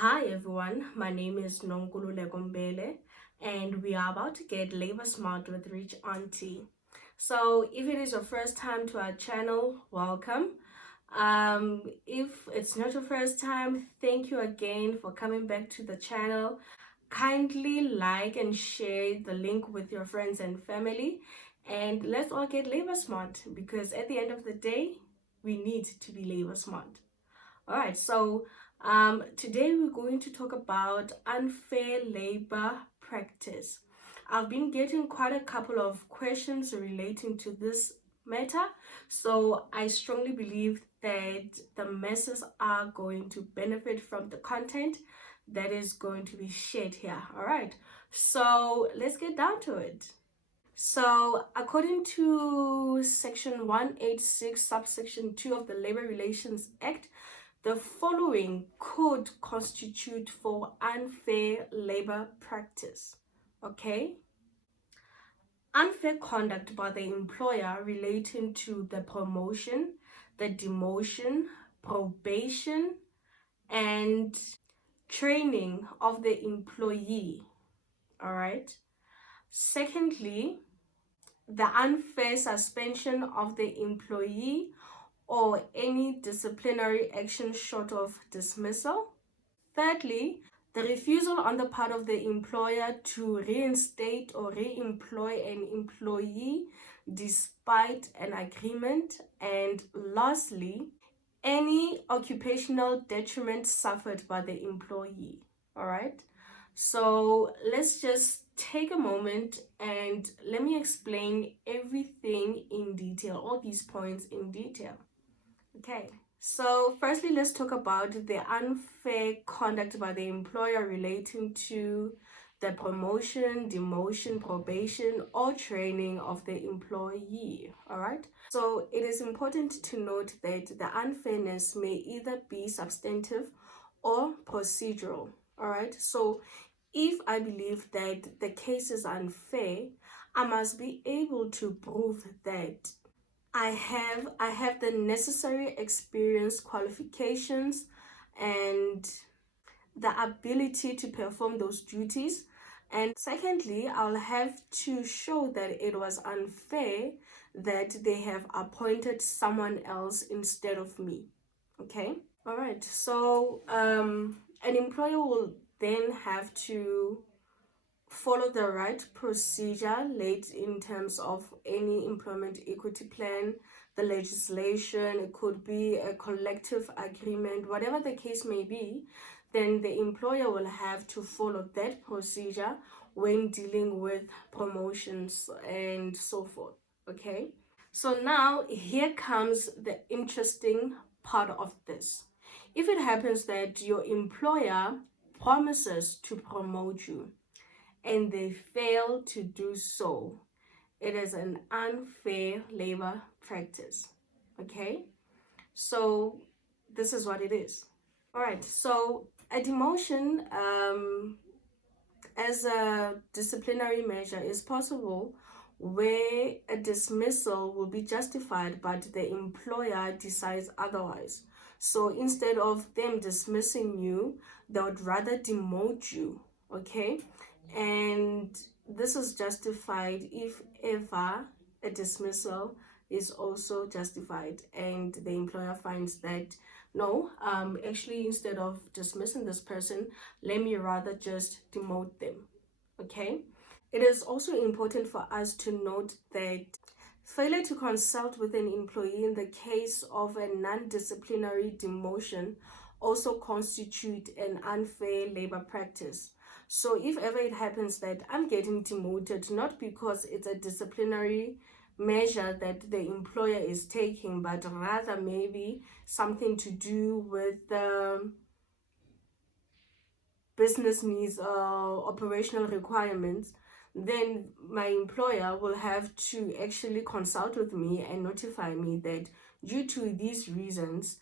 Hi everyone, my name is Nonkululeko Mbele and we are about to get labor smart with Rich Auntie. So if it is your first time to our channel, welcome. If it's not your first time, thank you again for coming back to the channel. Kindly like and share the link with your friends and family, and let's all get labor smart, because at the end of the day, we need to be labor smart. All right, so today we're going to talk about unfair labor practice. I've been getting quite a couple of questions relating to this matter, so I strongly believe that the masses are going to benefit from the content that is going to be shared here. All right, so let's get down to it. So, according to Section 186, subsection 2 of the Labor Relations Act, the following could constitute for unfair labor practice. Okay? Unfair conduct by the employer relating to the promotion, the demotion, probation, and training of the employee. All right? Secondly, the unfair suspension of the employee or any disciplinary action short of dismissal. Thirdly, the refusal on the part of the employer to reinstate or re-employ an employee despite an agreement. And lastly, any occupational detriment suffered by the employee. All right, so let's just take a moment and let me explain everything in detail, all these points in detail. Okay, so firstly, let's talk about the unfair conduct by the employer relating to the promotion, demotion, probation, or training of the employee. All right, so it is important to note that the unfairness may either be substantive or procedural. All right, so if I believe that the case is unfair, I must be able to prove that I have the necessary experience, qualifications, and the ability to perform those duties. And secondly, I'll have to show that it was unfair that they have appointed someone else instead of me. Okay. All right. So an employer will then have to follow the right procedure laid in terms of any employment equity plan, the legislation. It could be a collective agreement, whatever the case may be. Then the employer will have to follow that procedure when dealing with promotions and so forth. Okay, so now here comes the interesting part of this. If it happens that your employer promises to promote you and they fail to do so, it is an unfair labor practice. Okay, so this is what it is. All right, so a demotion as a disciplinary measure is possible where a dismissal will be justified but the employer decides otherwise. So instead of them dismissing you, they would rather demote you. Okay, and this is justified if ever a dismissal is also justified and the employer finds that no, actually, instead of dismissing this person, let me rather just demote them. Okay, it is also important for us to note that failure to consult with an employee in the case of a non-disciplinary demotion also constitute an unfair labor practice. So if ever it happens that I'm getting demoted, not because it's a disciplinary measure that the employer is taking, but rather maybe something to do with the business needs or operational requirements, then my employer will have to actually consult with me and notify me that due to these reasons,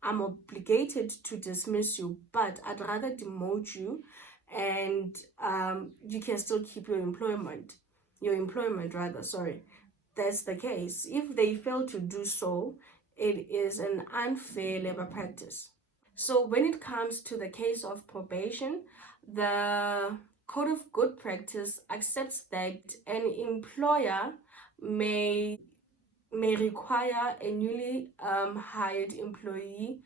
I'm obligated to dismiss you, but I'd rather demote you, and you can still keep your employment rather, sorry. That's the case. If they fail to do so, it is an unfair labor practice. So when it comes to the case of probation, the Code of Good Practice accepts that an employer may require a newly hired employee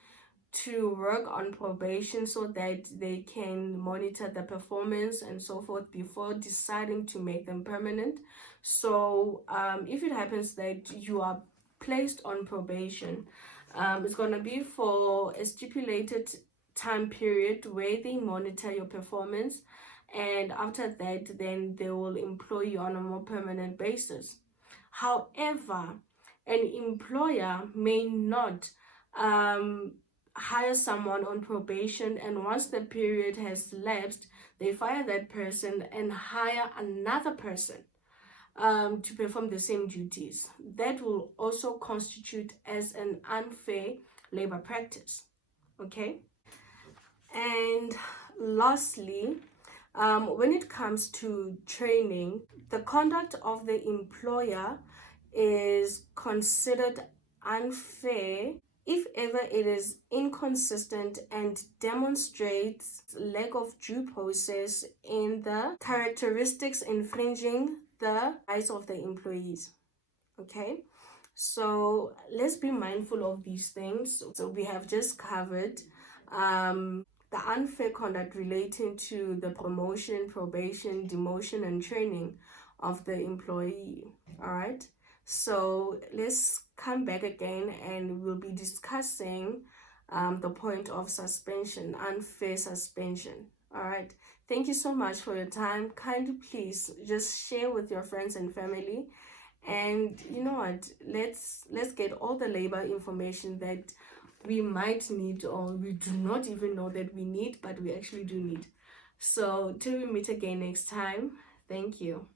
to work on probation so that they can monitor the performance and so forth before deciding to make them permanent. So if it happens that you are placed on probation, it's going to be for a stipulated time period where they monitor your performance, and after that then they will employ you on a more permanent basis. However, an employer may not hire someone on probation, and once the period has lapsed, they fire that person and hire another person to perform the same duties. That will also constitute as an unfair labor practice. Okay. And lastly, when it comes to training, the conduct of the employer is considered unfair if ever it is inconsistent and demonstrates lack of due process in the characteristics infringing the rights of the employees. Okay, so let's be mindful of these things. So we have just covered the unfair conduct relating to the promotion, probation, demotion, and training of the employee. All right, so let's come back again and we'll be discussing the point of suspension, unfair suspension. All right, thank you so much for your time. Kindly please just share with your friends and family, and you know what, let's get all the labor information that we might need, or we do not even know that we need, but we actually do need. So till we meet again next time, thank you.